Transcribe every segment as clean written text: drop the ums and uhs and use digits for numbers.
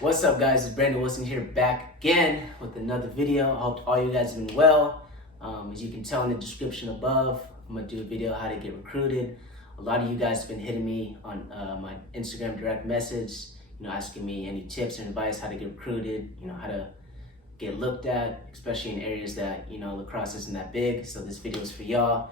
What's up, guys? It's Brandon Wilson here, back again with another video. I hope all you guys have been well. As you can tell in the description above, I'm gonna do a video how to get recruited. A lot of you guys have been hitting me on my Instagram direct message, asking me any tips and advice how to get recruited, how to get looked at, especially in areas that lacrosse isn't that big. So this video is for y'all.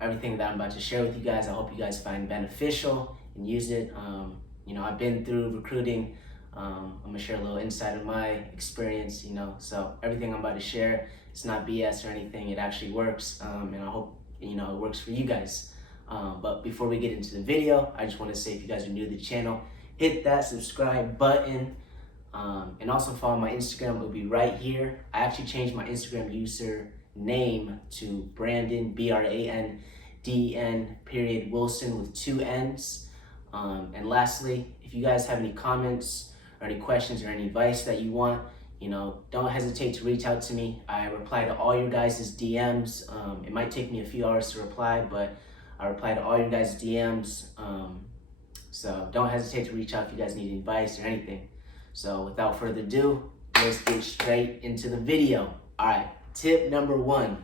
Everything that I'm about to share with you guys, I hope you guys find beneficial and use it. I've been through recruiting. I'm gonna share a little insight of my experience, so everything I'm about to share, it's not BS or anything. It actually works, and I hope it works for you guys. But before we get into the video, I just want to say, if you guys are new to the channel, hit that subscribe button, and also follow my Instagram. It'll be right here. I actually changed my Instagram user name to Brandon, BRANDEN Wilson with 2 N's. And lastly, if you guys have any comments or any questions or any advice that you want, don't hesitate to reach out to me. I reply to all your guys' DMs. It might take me a few hours to reply, but I reply to all your guys' DMs. So don't hesitate to reach out if you guys need advice or anything. So without further ado, let's get straight into the video. All right, tip number 1,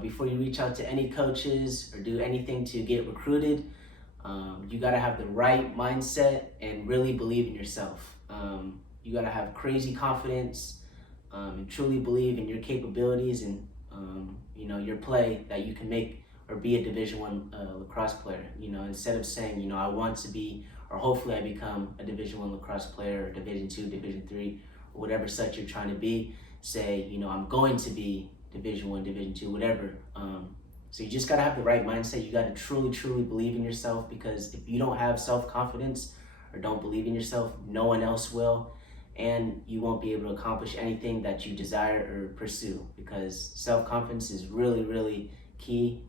before you reach out to any coaches or do anything to get recruited, you gotta have the right mindset and really believe in yourself. You gotta have crazy confidence and truly believe in your capabilities and your play, that you can make or be a Division I lacrosse player. Instead of saying, I want to be, or hopefully I become a Division I lacrosse player, or Division II, Division III, or whatever such you're trying to be. Say, I'm going to be Division I, Division II, whatever. So you just gotta have the right mindset. You gotta truly believe in yourself, because if you don't have self-confidence or don't believe in yourself, no one else will, and you won't be able to accomplish anything that you desire or pursue, because self-confidence is really key,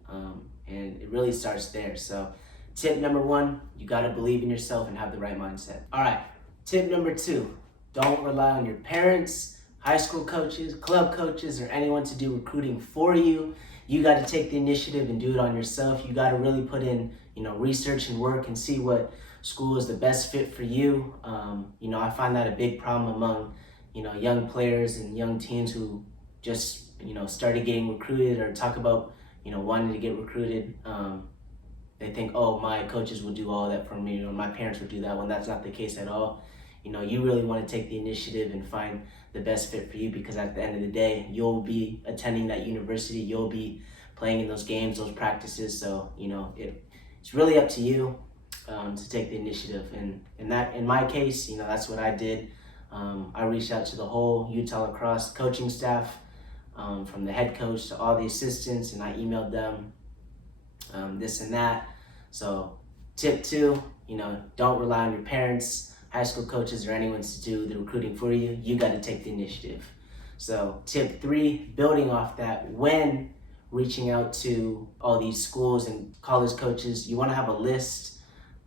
and it really starts there. So tip number 1, you gotta believe in yourself and have the right mindset. All right, tip number 2, don't rely on your parents, high school coaches, club coaches, or anyone to do recruiting for you. You got to take the initiative and do it on yourself. You got to really put in, research and work and see what school is the best fit for you. I find that a big problem among, young players and young teams who just, started getting recruited or talk about, wanting to get recruited. They think, oh, my coaches will do all that for me, or my parents will do that, when that's not the case at all. You really want to take the initiative and find the best fit for you, because at the end of the day, you'll be attending that university, you'll be playing in those games, those practices. So, it's really up to you to take the initiative. And in my case, that's what I did. I reached out to the whole Utah Lacrosse coaching staff, from the head coach to all the assistants, and I emailed them this and that. So tip 2, don't rely on your parents, high school coaches, or anyone to do the recruiting for you. You got to take the initiative. So tip 3, building off that, when reaching out to all these schools and college coaches, you want to have a list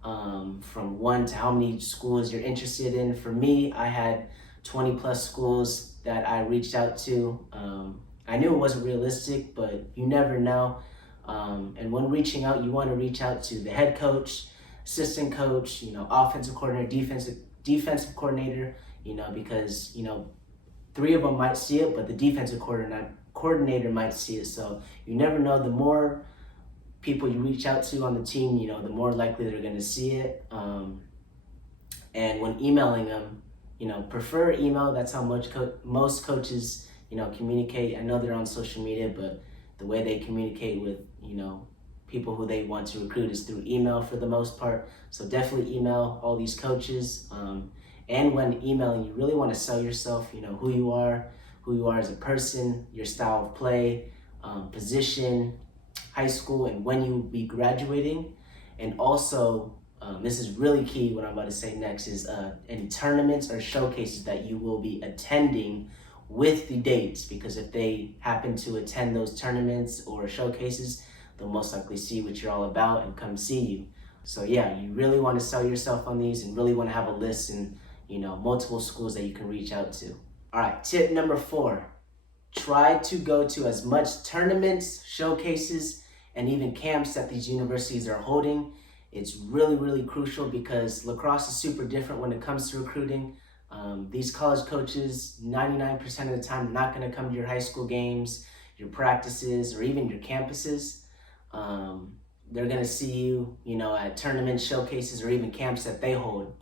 from 1 to how many schools you're interested in. For me, I had 20 plus schools that I reached out to. I knew it wasn't realistic, but you never know. And when reaching out, you want to reach out to the head coach, assistant coach, offensive coordinator, defensive coordinator, because 3 of them might see it, but the defensive coordinator might see it. So you never know. The more people you reach out to on the team, the more likely they're going to see it. And when emailing them, prefer email. That's how most coaches communicate. I know they're on social media, but the way they communicate with people who they want to recruit is through email for the most part. So definitely email all these coaches. And when emailing, you really want to sell yourself, who you are as a person, your style of play, position, high school, and when you will be graduating. And also, this is really key, what I'm about to say next, is any tournaments or showcases that you will be attending, with the dates, because if they happen to attend those tournaments or showcases, they'll most likely see what you're all about and come see you. So yeah, you really want to sell yourself on these, and really want to have a list and multiple schools that you can reach out to. All right, tip number 4, try to go to as much tournaments, showcases, and even camps that these universities are holding. It's really crucial, because lacrosse is super different when it comes to recruiting. These college coaches, 99% of the time, are not going to come to your high school games, your practices, or even your campuses. They're going to see you, at tournament showcases or even camps that they hold.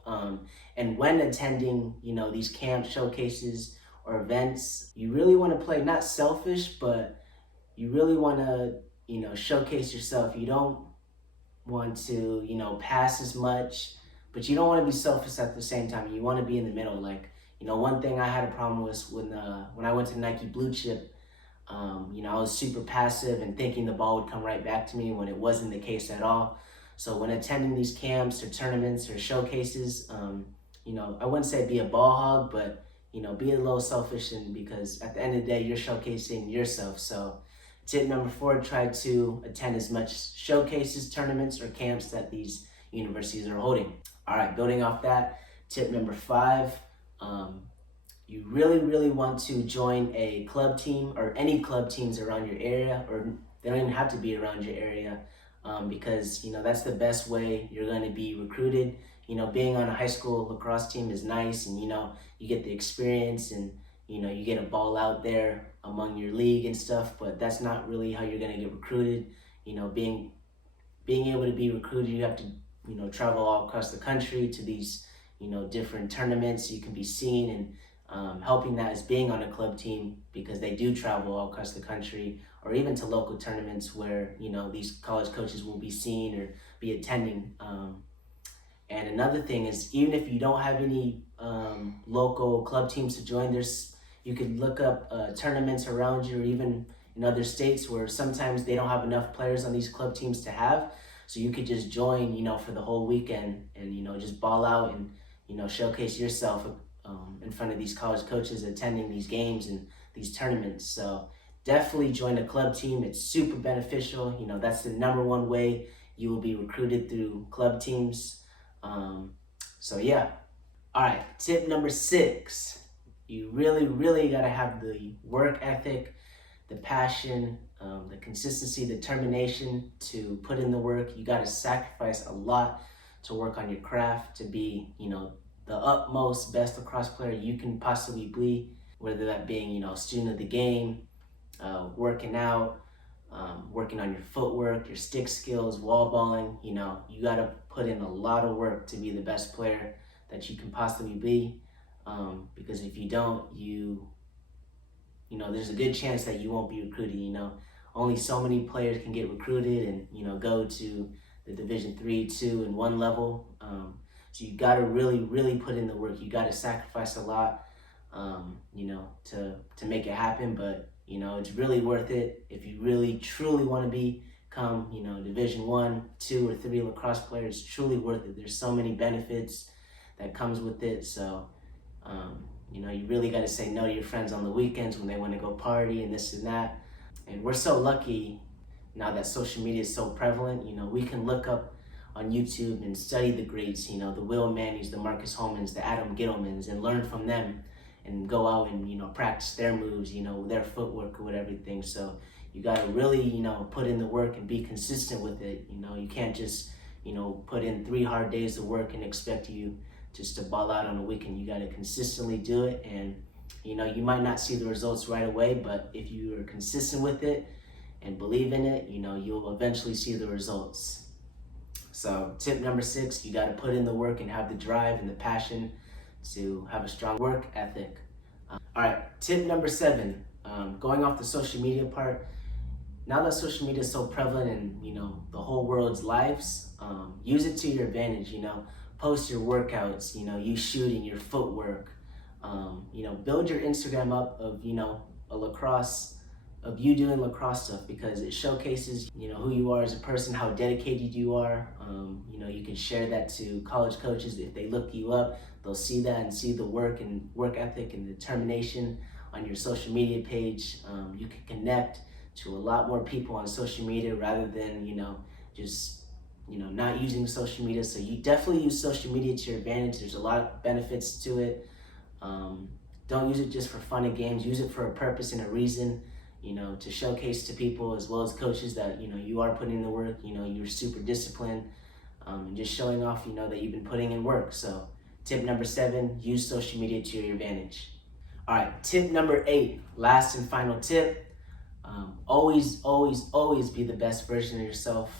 And when attending, these camp showcases or events, you really want to play not selfish, but you really want to, showcase yourself. You don't want to, pass as much, but you don't want to be selfish at the same time. You want to be in the middle. Like, one thing I had a problem was when I went to Nike Blue Chip. I was super passive and thinking the ball would come right back to me when it wasn't the case at all. So when attending these camps or tournaments or showcases, I wouldn't say be a ball hog, but be a little selfish, and because at the end of the day, you're showcasing yourself. So tip number 4, try to attend as much showcases, tournaments, or camps that these universities are holding. All right, building off that, tip number 5, you really want to join a club team or any club teams around your area, or they don't even have to be around your area, because that's the best way you're going to be recruited. Being on a high school lacrosse team is nice, and you get the experience, and you get a ball out there among your league and stuff, but that's not really how you're going to get recruited. Being able to be recruited, you have to travel all across the country to these different tournaments so you can be seen, and helping that is being on a club team, because they do travel all across the country, or even to local tournaments where these college coaches will be seen or be attending. And another thing is, even if you don't have any local club teams to join, you could look up tournaments around you, or even in other states where sometimes they don't have enough players on these club teams to have. So you could just join, for the whole weekend, and just ball out and showcase yourself in front of these college coaches attending these games and these tournaments. So definitely join a club team. It's super beneficial. That's the number one way you will be recruited, through club teams. So yeah. All right, tip number 6, you really got to have the work ethic, the passion, the consistency, determination to put in the work. You got to sacrifice a lot to work on your craft, to be, the utmost best lacrosse player you can possibly be, whether that being, student of the game, working out, working on your footwork, your stick skills, wall balling. You got to put in a lot of work to be the best player that you can possibly be, because if you don't, there's a good chance that you won't be recruited. Only so many players can get recruited and go to the Division 3, 2, and 1 level. So you got to really put in the work. You got to sacrifice a lot, to make it happen. But it's really worth it if you really truly want to become Division 1, 2, or 3 lacrosse player. It's truly worth it. There's so many benefits that comes with it. So you really got to say no to your friends on the weekends when they want to go party and this and that. And we're so lucky now that social media is so prevalent. We can look up on YouTube and study the greats, the Will Mannings, the Marcus Holmans, the Adam Gittlemans, and learn from them, and go out and practice their moves, their footwork with everything. So you got to really put in the work and be consistent with it. You can't just put in 3 hard days of work and expect you just to ball out on a weekend. You got to consistently do it, and you might not see the results right away, but if you are consistent with it and believe in it, you'll eventually see the results. So tip number 6, you got to put in the work and have the drive and the passion to have a strong work ethic. All right, tip number 7, going off the social media part. Now that social media is so prevalent in the whole world's lives, use it to your advantage. Post your workouts, you shooting, your footwork. Build your Instagram up of a lacrosse, of you doing lacrosse stuff, because it showcases who you are as a person, how dedicated you are. You can share that to college coaches. If they look you up, they'll see that and see the work ethic and determination on your social media page. You can connect to a lot more people on social media, rather than just not using social media. So you definitely use social media to your advantage. There's a lot of benefits to it. Don't use it just for fun and games. Use it for a purpose and a reason, to showcase to people as well as coaches that you are putting in the work. You're super disciplined, and just showing off that you've been putting in work. So Tip number 7, use social media to your advantage. All right, tip number 8, last and final tip. Always be the best version of yourself,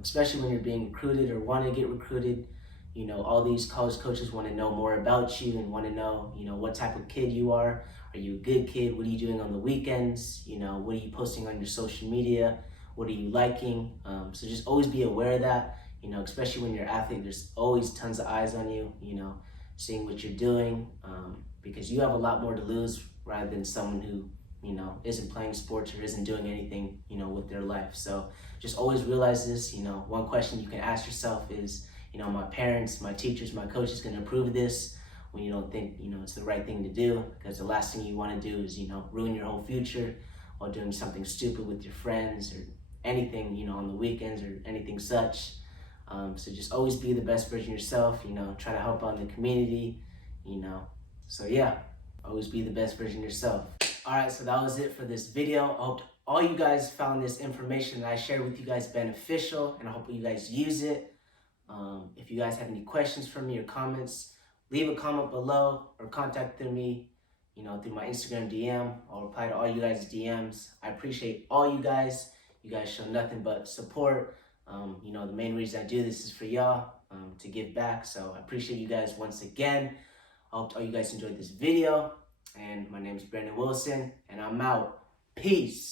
especially when you're being recruited or want to get recruited. You know, all these college coaches want to know more about you and want to know, what type of kid you are. Are you a good kid? What are you doing on the weekends? What are you posting on your social media? What are you liking? So just always be aware of that, especially when you're an athlete, there's always tons of eyes on you, seeing what you're doing, because you have a lot more to lose rather than someone who isn't playing sports or isn't doing anything, with their life. So just always realize this. One question you can ask yourself is, my parents, my teachers, my coaches going to approve of this when you don't think, it's the right thing to do, because the last thing you want to do is, ruin your whole future while doing something stupid with your friends or anything, on the weekends or anything such. So just always be the best version of yourself, try to help out in the community, So yeah, always be the best version of yourself. All right, so that was it for this video. I hope all you guys found this information that I shared with you guys beneficial, and I hope you guys use it. If you guys have any questions for me or comments, leave a comment below or contact me, through my Instagram DM. I'll reply to all you guys' DMs. I appreciate all you guys. You guys show nothing but support. The main reason I do this is for y'all, to give back. So I appreciate you guys once again. I hope all you guys enjoyed this video. And my name is Brandon Wilson, and I'm out. Peace.